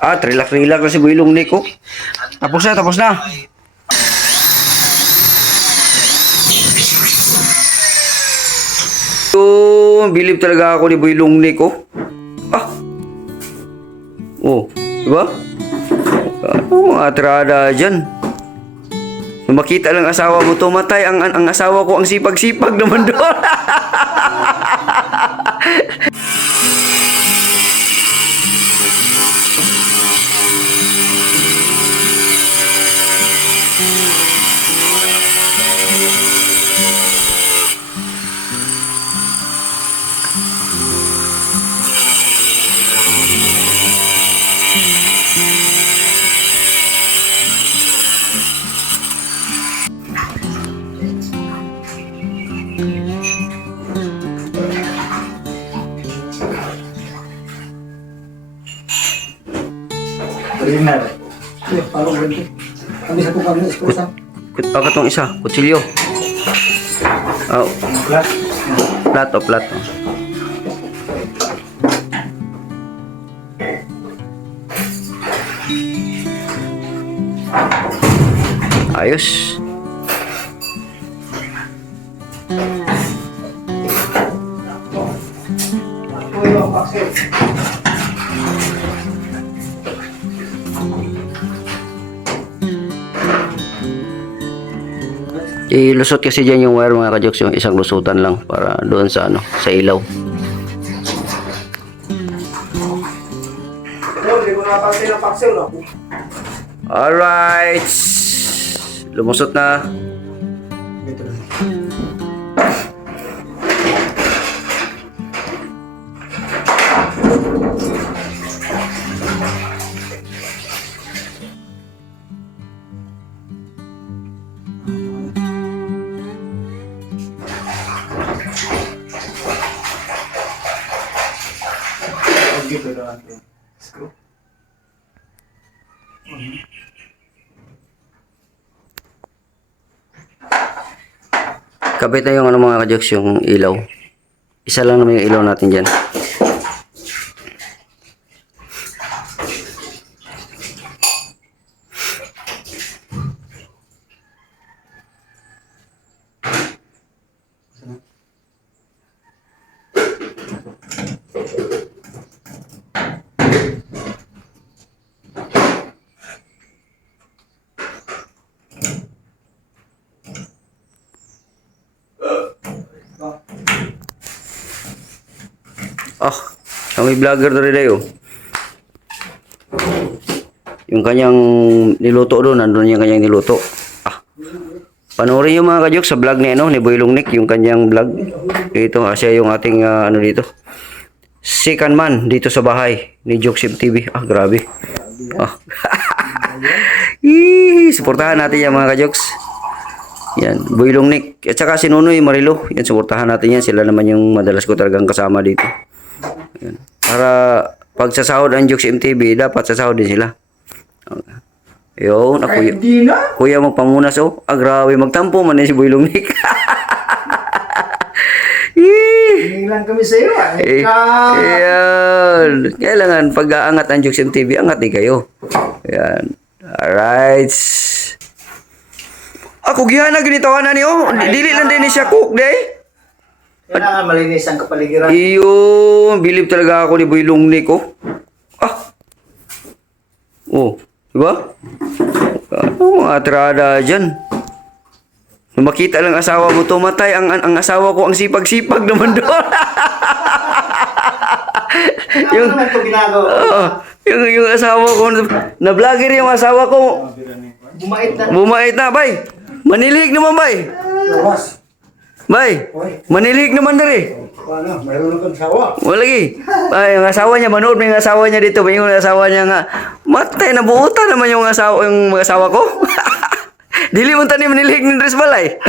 Trilak-trilak na si Builong Nick, oh. Tapos na, tapos na. Bilib talaga ako ni Builong Nick, oh. Oh, diba? Ano mga atrada dyan? Nung makita lang asawa mo tumatay, ang asawa ko ang sipag-sipag naman doon. Original. Parang ganito. Kami sa kung kami esposa. Katong isa, kutsilyo. Oh, Plat. plato, plato. Ayos. Ito yung paksit. Ilusot kasi dyan yung wire mga kajoks, yung isang lusutan lang para doon sa ano, sa ilaw. Hindi ko napansin ang paksil, no? Alright. Lumusot na. Ito na. Dito na natin. Screw. Kapit na yung ano mga kajoks, yung ilaw. Isa lang naman yung ilaw natin dyan. May vlogger na rin tayo. Yung kanyang niluto doon, nandun yung kanyang niluto. Panoorin yung mga kajoks sa vlog ni ano, ni Builong Nick, yung kanyang vlog. Dito, siya yung ating ano dito. Second man dito sa bahay ni Joksim TV. Grabe. Suportahan natin yan mga kajoks. Yan, Builong Nick. At saka si Nunoy Marilo. Yan, suportahan natin yan. Sila naman yung madalas ko talagang kasama dito. Yan. Para pag sasahod ang Joksim TV, dapat sasahod din sila. Yun, kuya mo pamunas, oh. Grabe, magtampo man si Builong Nick. Hindi lang kami sa iyo. Yan. Kailangan pag-aangat ang Joksim TV, angat din kayo. Yan. Alright. Ako gihana ginitawan na niyo. Dili lang din siya cook, day. Kailangan malinis ang kapaligiran. Iyo, bilib talaga ako ni Builong Nick, oh. Oh, diba? Ano mga atrada dyan? Nung makita lang asawa mo tumatay, ang asawa ko ang sipag-sipag naman doon. Ano naman ito ginagawa? Yung asawa ko, na-vlogger yung asawa ko. Bumait na. Bumait na, bay. Manilig naman, bay. Lawas. Bay, manilig naman na rin. Paano? Mayroon kang sawa. Wala lagi. Ay, yung asawa niya, manood mo yung asawa niya dito. Yung asawa niya nga, matay, nabuutan naman yung mga asawa ko. Dili mo tanim nilig ni Dres Balay.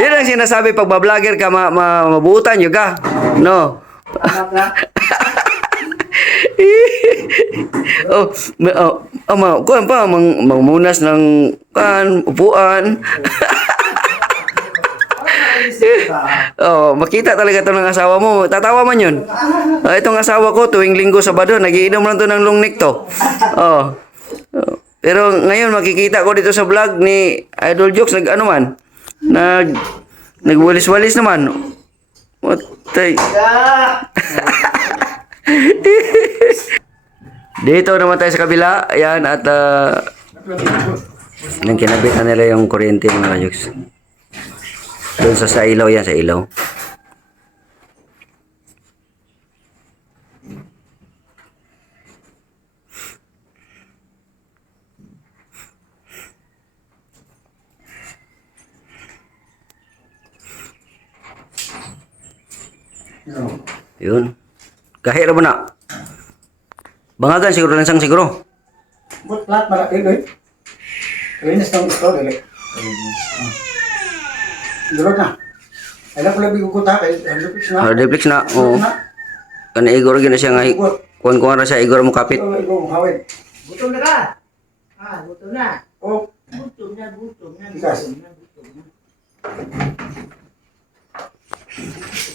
Yun ang sinasabi pag ba-vlogger ka, mabuutan yun ka. No. Kuan pa, mangmunas ng upuan. Oh, makita talaga to ng asawa mo. Tatawa man yun. Itong asawa ko, tuwing linggo, Sabado, nagiinom lang to ng long neck to. Oh. Pero ngayon, makikita ko dito sa vlog ni Idol Jokes, nag-ano man, nagwalis-walis naman. What the... Dito naman tayo sa kabila. Ayan, at nang kinabit na nila yung kuryente mga kajuks. Doon sa ilaw yan, sa ilaw. Yun. Kahira mo na. Bangagan siguro lang sang siguro. But lahat malaki doy. Kalinis ng ito dali. Durog na. Alam ko labi ko kuta kay Hardflex na. Hardflex na. Oo. Kan igor gina siya nga kuan ra siya igor mo kapit. Oh, ikaw hawid. Gutom na ka? Gutom na. Oh, Gutom na. Tigas.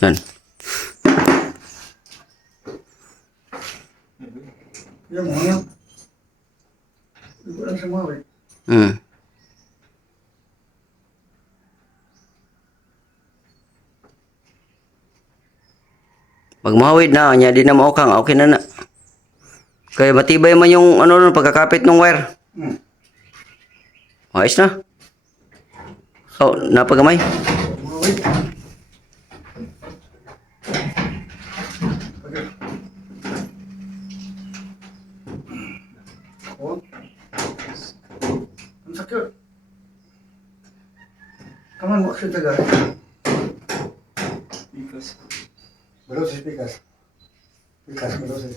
Yan. yung mo yan. Iko lang sa mga wait. Hmm. Pag mahawid na, nya di na maukang, okay na na. Kaya matibay man yung ano pagkakapit ng wire. Ayos na. Oh, napagamay. Mga wait. Oh. Ang sakit. Kaman mo siya taga. Pikas. Veloces pikas. Pikas, veloces.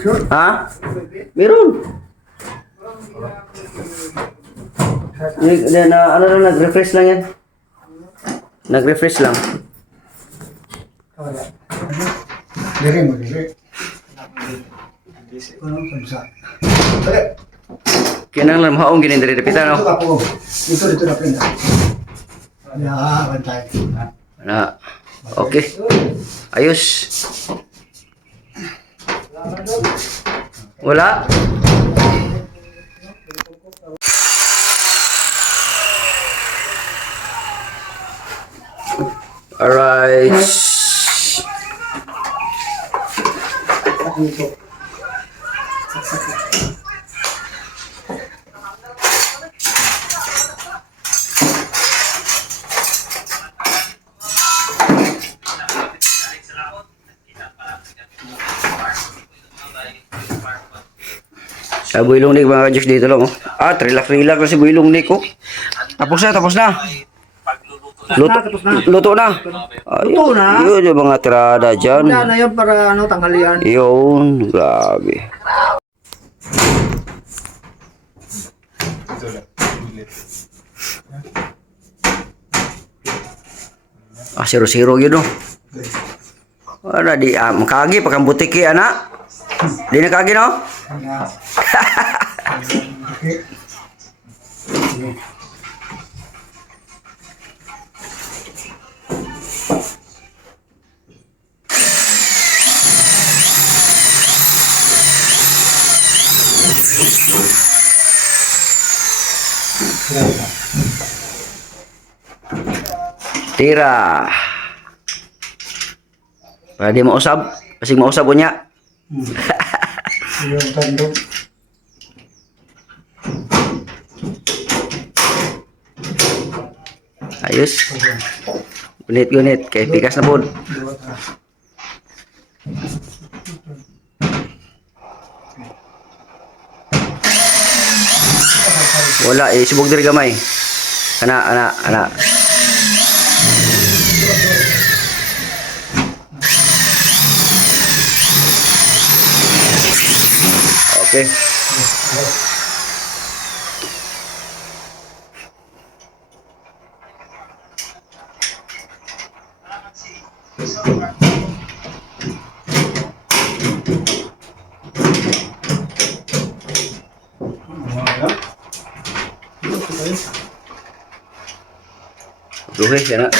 Sure. Ha? Meron. Ano lang, nag-refresh lang yan. Nag-refresh lang. Wala. Diri mo, diri. Ano ang pansa? Balik. Kinang lang mahaong ginin diri dapita Dito no. ka po. Dito na pinda. Ya, bantay. Na. Okay. Ayos. Wala. Alright. Sa Builong Lake mga kadyos dito lang oh. Relax na si Builong Lake oh. Tapos na. Luto na. Luto na? Yun yung mga tirada dyan. Wala na yan para tanghalian. Yun, grabe. Siro-siro yun oh. Wala di, makagi, pagkambutiki anak. Di na kagi no? Tira. Para di mausab. Kasing mausab po niya. Yung tandog. Ayos. Gunit. Kay pikas na po. Wala, subog diri gamay. Ana. Okay. Duhe, yan na.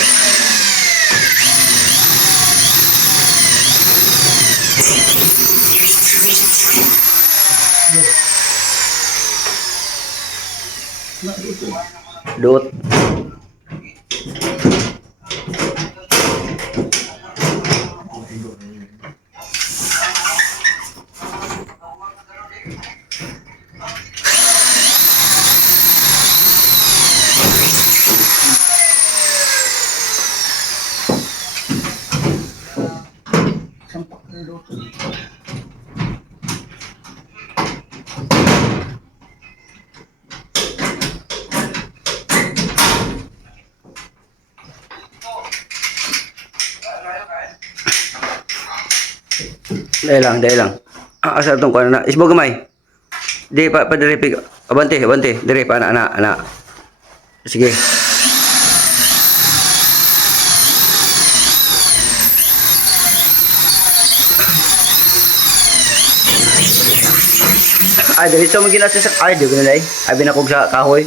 Dot. Sampak na luto. Dahil lang. Asal tong kuan na. Isbo gamay. Di pa dire pig. Abante, dire pa ana. Sige. Ay, dito mo ginasa sa ay, di ko nalay. Ay, binakog sa kahoy.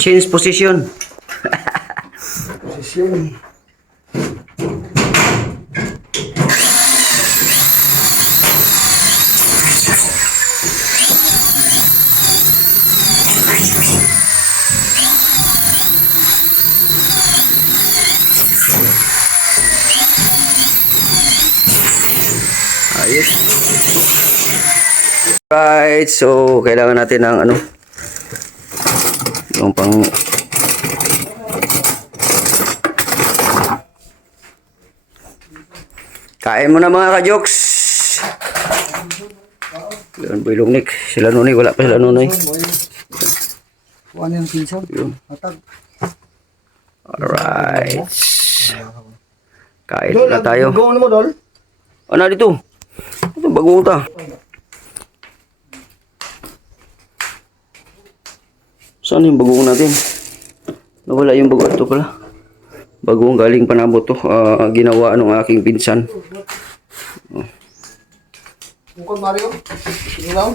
Change position. Posisyon. Ayos. Right, so kailangan natin ng ano, yung pang kain mo na mga ka-jokes. Yun, Boy Lungnik. Sila Nunoy, wala pa sila Nunoy. Kuha niya ng pinsan. Yun. Matag. Alright. Kain na tayo. Gawin mo, Dol. Ano dito? Ito, bagong ta. Saan yung bagong natin? Nawala yung bago. Ito pala. Bagong galing panabot to. Ginawa ng aking pinsan. Bukod, Mario. Sinilaw.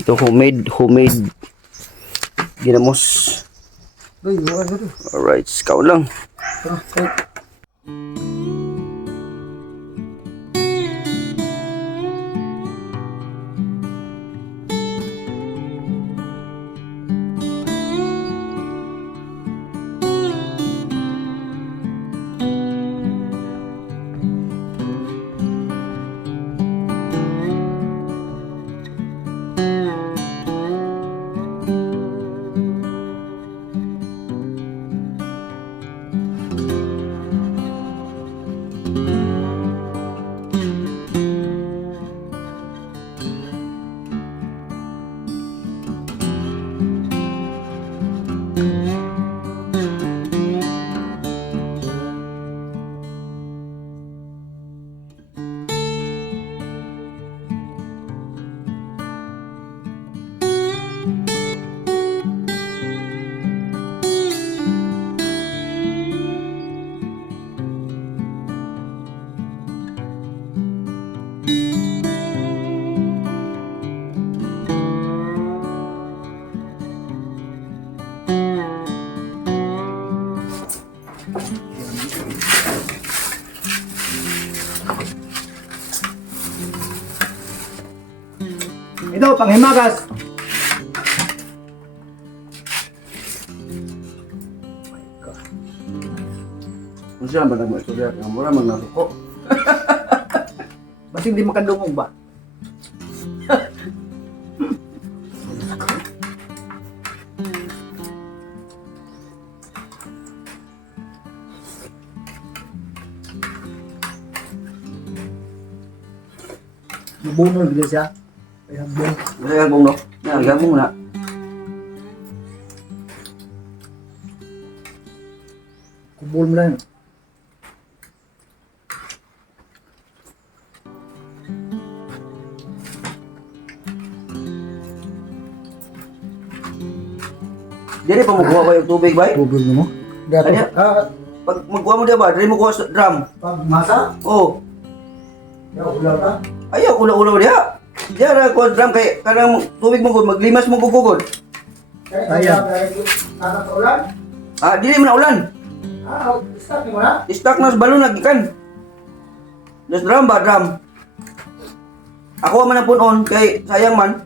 Ito homemade. Ginamos. Doy, bukan mo to. Alright, kaon lang. Tara, kahit. Ito, panghimagas. Kung siya ba nag-istorya, ang mura man nasuko. Basta hindi makadungog ba? Mabunol gila siya. Ay, hambong. Kasi gabong no? Yan, gabong na. Kubol mo na yun. Dili pa magkuha ba yung tubig ba? Kubol mo? Dato. Ano? Pag magkuha mo diya ba, dili mo kuha sa drum. Pag masa? Oh, Ulaw ka? ayaw, ulaw-ulaw diya. Diya na kuha sa drum kay kanang tubig mo gud, maglimas mo gugugod. Ayan. Ulan? Ah, dili man na ulan. Start mo na? Stock na sa balon lagi kan. Dos drum ba, drum. Ako man ang punon kay sayang man.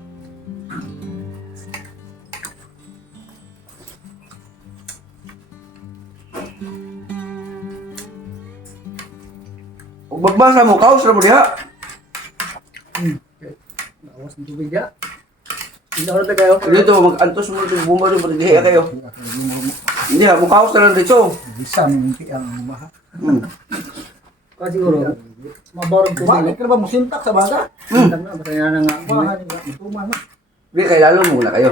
Ug magbasa mo, kaos ra mo diha. Awas ng tubig ya. Hindi ako na kayo. Dito, mag-antos mo dito, bumalo mo diha kayo. Hindi ha, mukhaos na lang dito. Bisa mo ang baha. Hmm. Kasi siguro, mabarong tubig. Bakit ka ba musintak sa baga? Sintak na, masaya na nga. Bahan nga, tuman na. Di kay lalo muna kayo.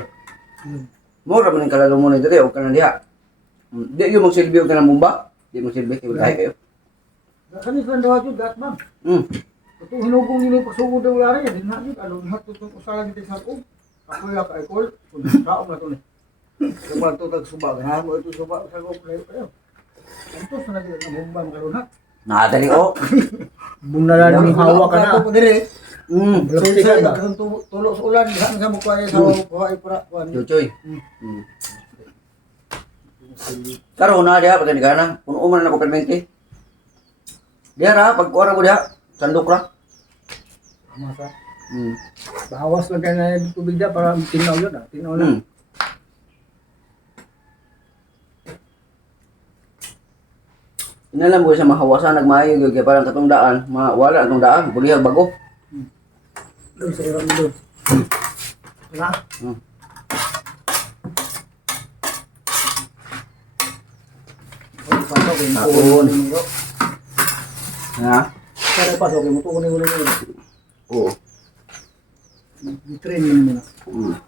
Mura man ang kalalo muna dito, o ka na diha. Di yung magsilbi yung kanang bumba. Di magsilbi, kaya tayo kayo. Kani sa daw jud gat man. Ito hinugong nila pasugod daw lari, din na jud alon hat tutong usala gid sa ko. Ako ya kay kol, kun taong na to ni. Kapag to tag suba, ha mo ito suba sa ko play pa. Ito sa naging bomba karon hat. Nakadali o. Bunala ni hawa ka na. Dire. Choy, Sa ka tulo sa ulan, saan ka mo kuha sa kuha para kuha. choy. Karon na diha pagani kana, puno man na ko permente. Diha ra pag kuha ra mo diha, sandok ra. Masa. Bawas lang kayo na tubig dyan para tinaw yun ah. Tinaw lang. Inalam ko sa mahawasan nagmaayo gyud kay parang katong daan, wala atong daan, bulihag bago. Doon sa irang doon. Diba? Taon. Ha? Kaya pasok mo tukunin mo na. Oo. I-train mo muna.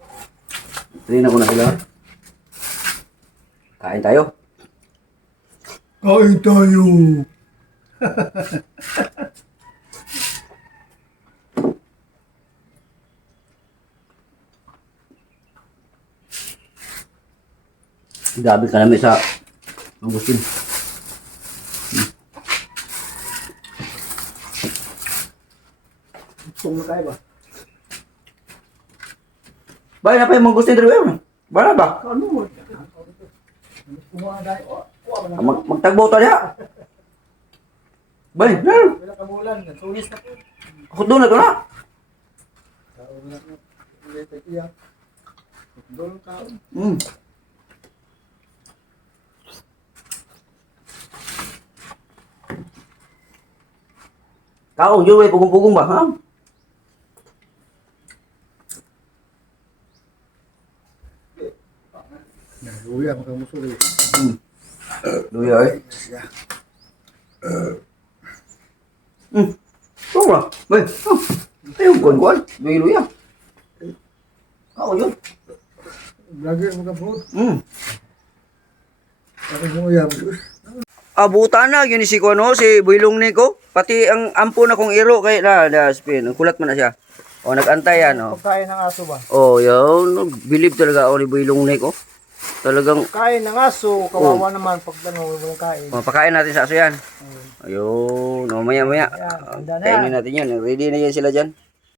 Train ako na sila. Kain tayo. Kain tayo! Gabi ka namin sa Agustin. Itong na tayo ba? Bay na pa yung Agustin dito. Bala ba? Ano mo? Kumuha tayo. Magtagbo to diha. Bay, meron. Wala kabulan. Sulis na po. Ako doon na to na. Doon ka. Kaong yun, may pugong-pugong ba, ha? Luya, makamusuli. Luya, eh. Ito ba? Bay, ayun, kuwan-kuwan. Luya. Kaong yun. Lagi mo ka po. Kasi mo yan. Abutan na, yun si Kuano, si Builong Nico. Pati ang ampo na kong iro kay na spin. Kulat man na siya. O, nag-antay yan, o. Pagkain ng aso ba? Oh, yun. Believe talaga ako ni Builong Nico. Talagang, Kain ng aso, kawawa naman pag ano, walang kain. pakain natin sa aso yan. Ayun, o, maya-maya. Ayan, handa na Kainin natin yan. Ready na yan sila dyan.